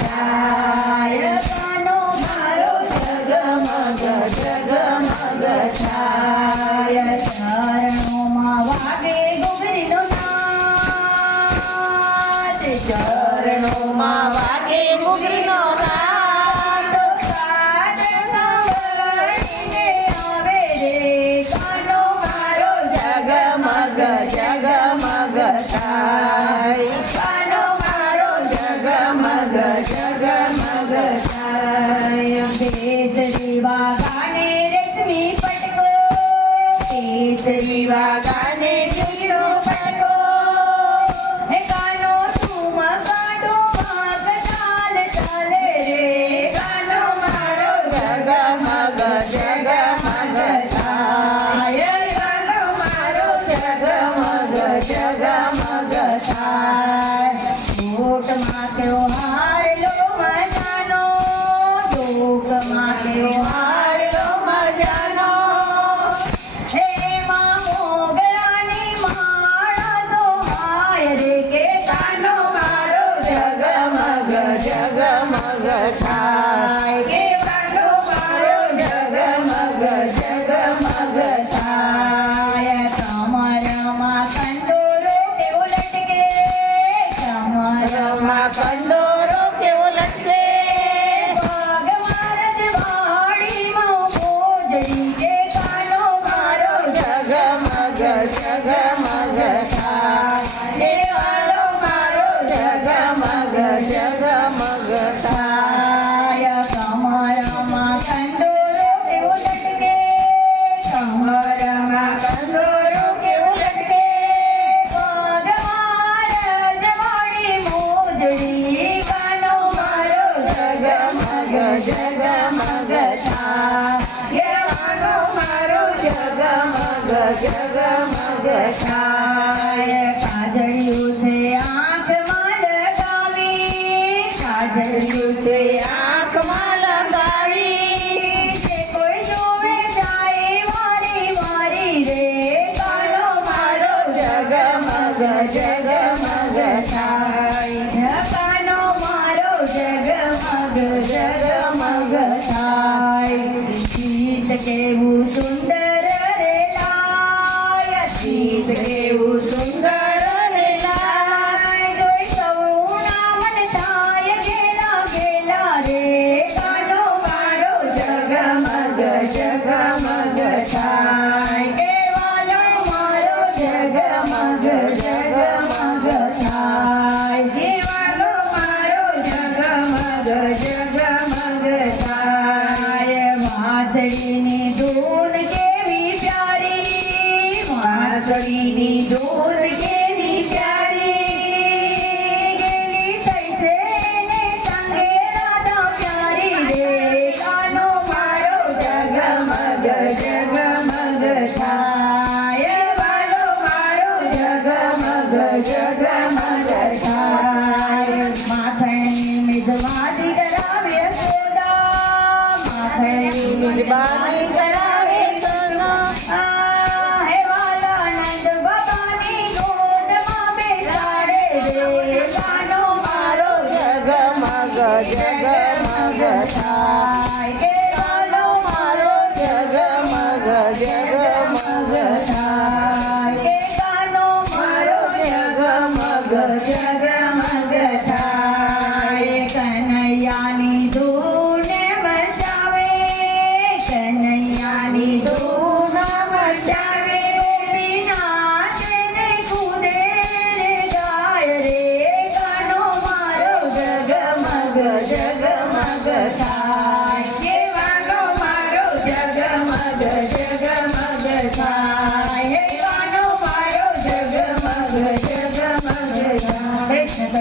થાય કાનો મારો જગમગ જગમગ થાય ચરણોમાં વાગે ઘૂઘરીનો નાદ ચરણોમાં વાગે ઘૂઘરીનો નાદ કાઢ સાંભળીને આવે રે કાનો મારો જગમગ જગમગ થાય કાનો મારો જગમગ જગમગ થાય કેસરી વાઘાને રેશમી પટકો કેસરી વાઘાને પીળો પટકો હે કાનો તું મગાડો માગ ચાલ ચાલે રે કાનો મારો જગમગ જગમગ થાય કાનો મારો જગમગ જગમગ થાય કોટમાં કેવો હારલો મજાનો દુઃખમાં કેવો હારલો મજાનો એમાં મોગરાની માળા તો હાય રે કે કાનો મારો જગમગ જગમગ થાય કે કાનો મારો જગમગ જગમગ થાય કમરમાં કંદોરો કેવો લટકે કમરમાં કંદોરો કેવો લટકે ભગવાન વાડીમાં મોજડી કે કાનો મારો જગમગ જગમગ થાય એ વાલો મારો જગમગ જગમગ થાય કમરમાં કંદોરો કેવો લટકે કમરમાં કંદોરો કેવો લટકે ભગવાન વાડી મોજડી કાનો મારો જગમગ જગમગ થાય કાનો મારો જગમગ જગમગ થાય કાજળિયું છે આંખમાં લગાવી કાજળિયું છે આંખમાં લગાવી તે કોઈ જોવે જાય વારી વારી રે કાનો મારો જગમગ જગમગ થાય કાનો મારો જગમગ જગમગ થાય ગીત કેવું સુંદર રે લાય ગીત કેવું સુંદર રે લાય જોઈ સૌના મન થાય ગેલા ગેલા રે કાનો મારો જગમગ જગમગ થાય કે વાલો મારો જગમગ જગમગ થાય કે વાલો મારો જગમગ જગમગ થાય વાંસળીની ધૂન કેવી પ્યારી વાંસળીની ધૂન કેવી પ્યારી ગેલી તૈસે ને સંગે રાધા પ્યારી રે કાનો મારો જગમગ જગમગ થાય વાલો મારો જગમગ જગમગ થાય માથાની મિજબાની કરાવે સોદા માથાની મિજબાની કરાવે સોના હે વાલા નંદ બાબાની ગોદમાં બેસાડે રે કાનો મારો જગમગ જગમગ થાય કે કાનો મારો જગમગ જગમગ થાય કે કાનો મારો જગમગ જગમગ થાય કનૈયાની ધૂન મચાવે કનૈયાની ધૂન મચાવે નાચે ને કૂદે ને ગાય રે કાનો મારો જગમગ જગમગ થાય કે વાલો મારો જગમગ જગમગ થાય